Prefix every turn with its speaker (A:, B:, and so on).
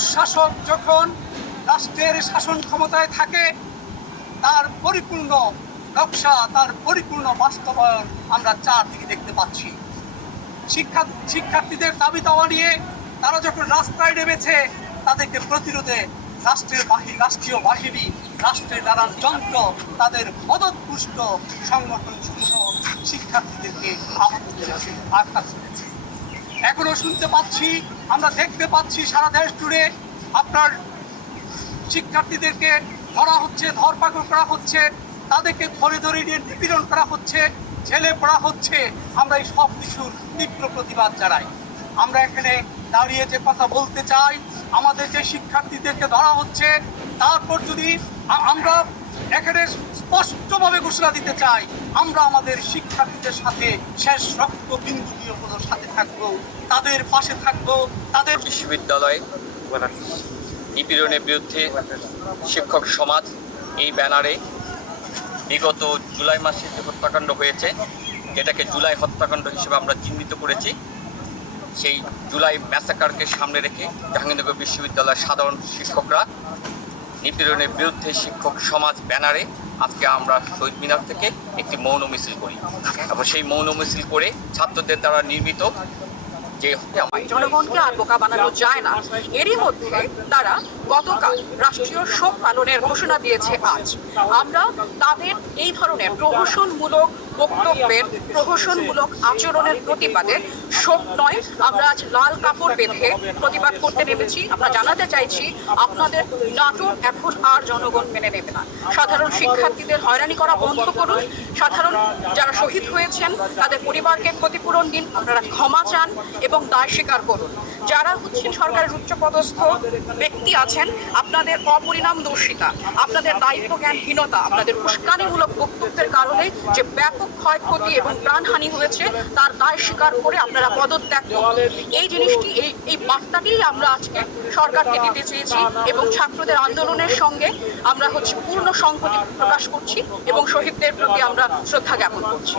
A: দুঃশাসক যখন রাষ্ট্রের শাসন ক্ষমতায় থাকে, তার পরিপূর্ণ নকশা, তার পরিপূর্ণ বাস্তবায়ন আমরা চারদিকে দেখতে পাচ্ছি। শিক্ষা শিক্ষার্থীদের দাবি দাওয়া নিয়ে তারা যখন রাস্তায় নেমেছে, তাদেরকে প্রতিরোধে রাষ্ট্রের বাহিনী রাষ্ট্রীয় বাহিনী, রাষ্ট্রের নানান যন্ত্র, তাদের মদতপুষ্ট সংগঠন শিক্ষার্থীদেরকে আহত করেছে আঘাত করেছে। এখনও শুনতে পাচ্ছি, আমরা দেখতে পাচ্ছি সারা দেশ জুড়ে আপনার শিক্ষার্থীদেরকে ধরা হচ্ছে, ধরপাকড় করা হচ্ছে, তাদেরকে ধরে ধরে নিয়ে নিপীড়ন করা হচ্ছে ছেলে পড়া হচ্ছে। আমরা এই সব কিছুর তীব্র প্রতিবাদ জানাই। আমরা এখানে দাঁড়িয়ে যে কথা বলতে চাই, আমাদের যে শিক্ষার্থীদেরকে ধরা হচ্ছে, তারপর যদি আমরা এখানে স্পষ্টভাবে ঘোষণা দিতে চাই, আমরা আমাদের শিক্ষার্থীদের সাথে শেষ রক্ত বিন্দু দিয়ে সাথে থাকব, তাদের পাশে থাকব, তাদের
B: বিশ্ববিদ্যালয়ে নিপীড়নের বিরুদ্ধে শিক্ষক সমাজ এই ব্যানারে বিগত জুলাই মাসে যে হত্যাকাণ্ড হয়েছে, যেটাকে জুলাই হত্যাকাণ্ড হিসেবে আমরা চিহ্নিত করেছি, সেই জুলাই ম্যাসাকারকে সামনে রেখে জাহাঙ্গীরনগর বিশ্ববিদ্যালয়ের সাধারণ শিক্ষকরা নিপীড়নের বিরুদ্ধে শিক্ষক সমাজ ব্যানারে আজকে আমরা শহীদ মিনার থেকে একটি মৌন মিছিল করি। এবং সেই মৌন মিছিল করে ছাত্রদের দ্বারা নির্মিত যে
C: জনগণকে আর বোকা বানানো যায় না। এরই মধ্যে তারা গতকাল রাষ্ট্রীয় শোক পালনের ঘোষণা দিয়েছে আজ। আমরা তাদের এই ধরনের প্রহসনমূলক বক্তব্যের প্রহসনমূলক আচরণের প্রতিবাদে শোক নয়। আমরা আজ লাল কাপড় বেঁধে প্রতিবাদ করতে নেমেছি। আমরা জানাতে চাইছি, আপনাদের নাটক এখন আর জনগণ মেনে নেবে না। সাধারণ শিক্ষার্থীদের হয়রানি করা বন্ধ করুন। সাধারণ যারা শহীদ হয়েছেন, তাদের পরিবারকে ক্ষতিপূরণ দিন। আপনারা ক্ষমা চান এবং দায় স্বীকার করুন। যারা হচ্ছেন সরকারের উচ্চপদস্থ ব্যক্তি আছেন, আপনাদের অপরিণাম দর্শিতা, আপনাদের দায়িত্ব জ্ঞানহীনতা আপনাদের উস্কানিমূলক বক্তব্যের কারণে যে ব্যাপক ক্ষয়ক্ষতি এবং প্রাণহানি হয়েছে, তার দায় স্বীকার করে আপনারা পদত্যাগ করুন। এই জিনিসটি, এই এই বার্তাটি আমরা আজকে সরকারকে দিতে চেয়েছি এবং ছাত্রদের আন্দোলনের সঙ্গে আমরা হচ্ছে পূর্ণ সংহতি প্রকাশ করছি এবং শহীদদের প্রতি আমরা শ্রদ্ধা জ্ঞাপন করছি।